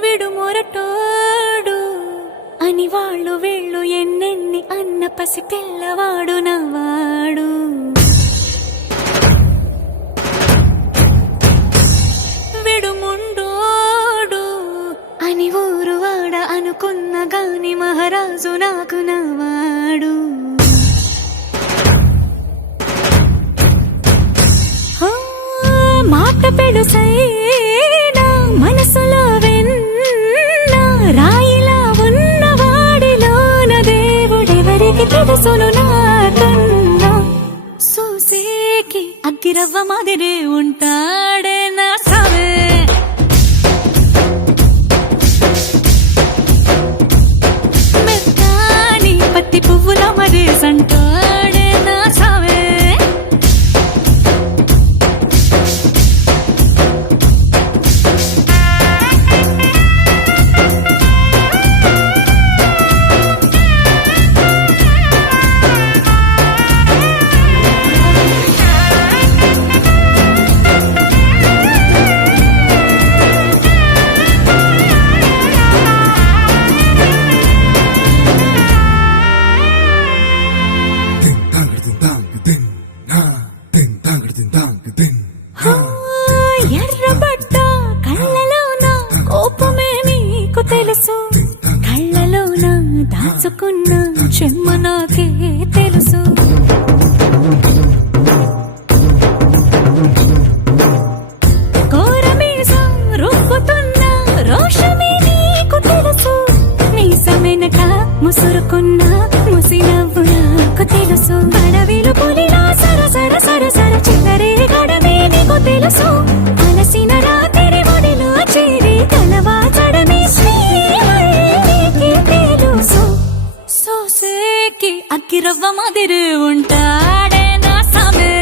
విడు మొరటోడు అని వాళ్ళు వీళ్ళు ఎన్నెన్ని అన్న పసి పిల్లవాడు నవాడు. విడు ముండోడు అని ఊరు వాడ అనుకున్న గాని మహారాజు నాకు నవాడు. మాట పెడుసైనా మనసులో వెన్న రాయిలా ఉన్నవాడిలోన దేవుడెవరికి తెలుసును నాకన్నా. సూసేకి అగ్గిరవ్వ మాదిరే ఉంటాడే నా సావే. మెత్తాని పత్తి పువ్వుల మరేసంటాడే నా సావే. ఎర్రబడ్డ కళ్ళలోన కోపమే నీకు తెలుసు, కళ్ళలోన దాచుకున్న చెమ్మ నాకే తెలుసు. కోరమీసం రుబ్బుతున్న రోషమే నీకు తెలుసు, మీసమెనక ముసురుకున్న ముసినవ్వు నాకు తెలుసు. అడవిలు పులిలా సరసర సరసర చిల్లరే గడమే నీకు తెలుసు. అలసిన రాత్రి ఒడిలో చేరి కలవాచడమే శ్రీకి తెలుసు. సోసేకి అగ్గిరవ్వ మాదిరి ఉంటాడే నా సామే.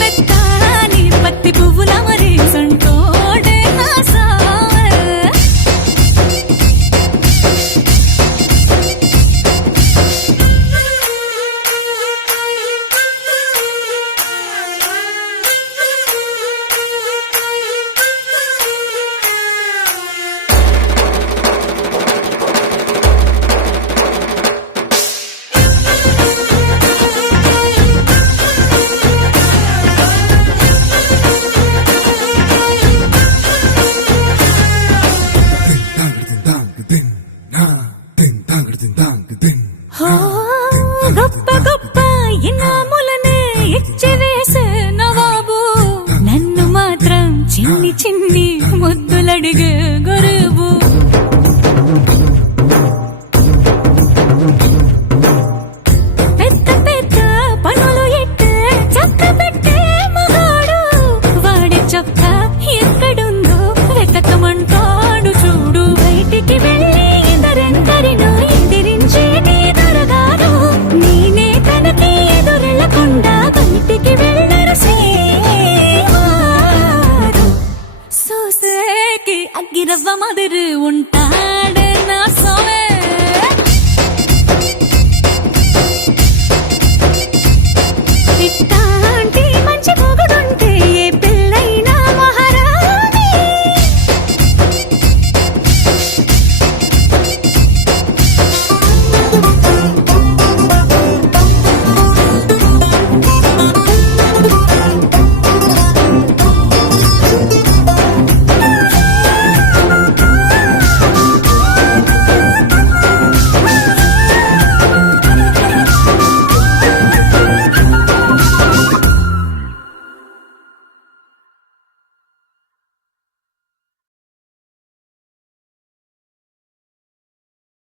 మెత్తాని పత్తి పువ్వుల మరేసంటోడే నా సామే. గొప్ప గొప్ప ఇనాములనే ఇచ్చి వేసే నవాబు, నన్ను మాత్రం చిన్ని చిన్ని ముద్దులడిగే